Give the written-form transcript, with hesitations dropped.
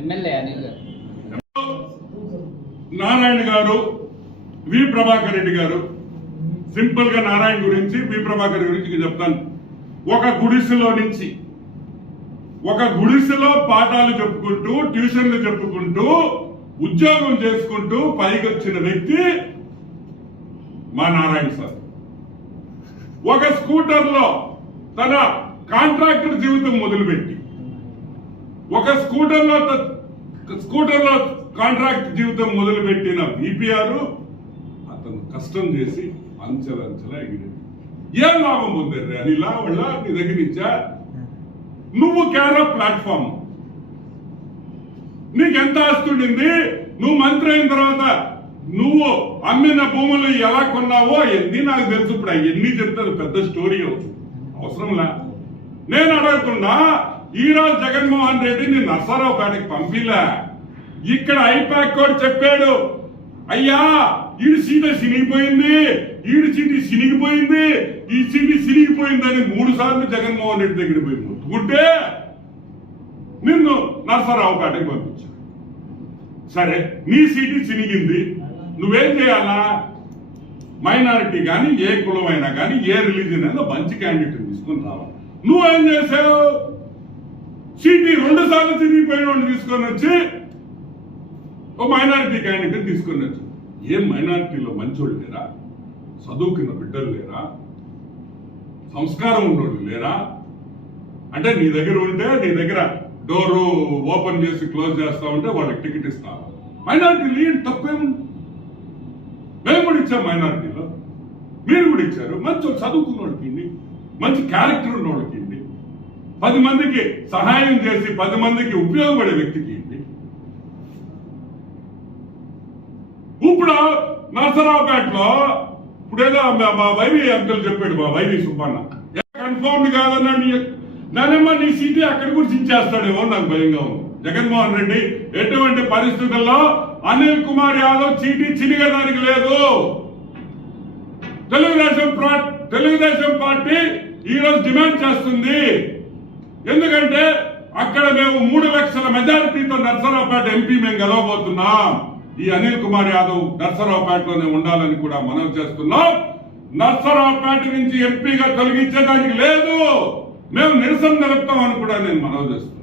MLA Anil గారు, నారాయణ గారు, వి ప్రభాకర్ రెడ్డి గారు. సింపుల్ గా నారాయణ గురించి, వి ప్రభాకర్ గురించి చెప్తాను. ఒక గుడిసెలో పాఠాలు చెప్పుకుంటూ, ట్యూషన్లు చెప్పుకుంటూ, ఉద్యోగం చేసుకుంటూ పైకి వచ్చిన వ్యక్తి మా నారాయణ సార్. ఒక స్కూటర్లో తన కాంట్రాక్టర్ జీవితం మొదలుపెట్టి, ఒక స్కూటర్లో కాంట్రాక్ట్ జీవితం మొదలుపెట్టిన విపిఆర్ అతను కష్టం చేసి అంచెలంచెలా ఎగిరింది. ఏం లాభం పొందారు అనిలా వాళ్ళ నీ దగ్గర నుంచా? నువ్వు కేరళ ప్లాట్ఫామ్, నీకెంత ఆస్తుండింది? నువ్వు మంత్రి అయిన తర్వాత నువ్వు అమ్మిన భూములు ఎలా కొన్నావో ఎన్ని నాకు తెలుసు. ఇప్పుడు అవన్నీ చెప్తాను, పెద్ద స్టోరీ అవుతుంది, అవసరంలా. నేను అడుగుతున్నా, ఈరోజు జగన్మోహన్ రెడ్డిని నర్సారావుపేటకి పంపిలా. ఇక్కడ ఐపాక్ కూడా చెప్పాడు, అయ్యా ఈడు సీట సినిగిపోయింది, ఈడు సీటు సినిగిపోయింది, ఈ సీటు సినిగిపోయిందని 3 సార్లు జగన్మోహన్ రెడ్డి దగ్గర పోయి ముట్టుకుంటే నిన్ను నర్సారావుపేటకి పంపించాడు. సరే, నీ సీటు చినిగింది, నువ్వేం చేయాలా? మైనారిటీ కానీ, ఏ కులమైనా కానీ, ఏ రిలీజన్ అయినా మంచి క్యాండిడేట్ తీసుకొని రావాలి. నువ్వేం చేసావు? సీటీ 2 సార్లు చినిగిపోయిన వాడిని తీసుకొని వచ్చి ఓ మైనారిటీ క్యాండిడేట్ తీసుకొని వచ్చు. ఏం మైనారిటీలో మంచోళ్ళు లేరా? చదువుకున్న బిడ్డలు లేరా? సంస్కారం ఉన్నోళ్ళు లేరా? అంటే నీ దగ్గర ఉంటే, నీ దగ్గర డోరు ఓపెన్ చేసి క్లోజ్ చేస్తా ఉంటే వాళ్ళకి టికెట్ ఇస్తావా? మైనారిటీలు ఏం తప్పేముంది? మేము కూడా ఇచ్చాం మైనారిటీలో, మీరు కూడా ఇచ్చారు. మంచి చదువుకున్న వాళ్ళకి, మంచి క్యారెక్టర్ ఉన్న వాళ్ళకి, 10 మందికి సహాయం చేసి 10 మందికి ఉపయోగపడే వ్యక్తికి. ఇప్పుడు నర్సరావుపేటలో ఇప్పుడేదో మా వైవి అంకుల్ చెప్పాడు, మా వైవి సుబ్బన్న కన్ఫర్మ్ కాదన్నాడు. నానేమో నీ సీటీ అక్కడ కూడా చించేస్తాడేమో నాకు భయంగా ఉంది. జగన్మోహన్ రెడ్డి ఎటువంటి పరిస్థితుల్లో అనిల్ కుమార్ యాదవ్ సీటీ చినిగడానికి లేదు. తెలుగుదేశం పార్టీ ఈరోజు డిమాండ్ చేస్తుంది. ఎందుకంటే అక్కడ మేము 3 లక్షల మెజారిటీతో నర్సరావుపేట ఎంపీ మేము గెలవబోతున్నాం. ఈ అనిల్ కుమార్ యాదవ్ నర్సరావుపేటలోనే ఉండాలని కూడా మనం చేస్తున్నాం. నర్సరావుపేట నుంచి ఎంపీగా తొలగించేదానికి లేదు, మేము నిరసన నిలుపుతామని కూడా నేను మనవి చేస్తున్నాను.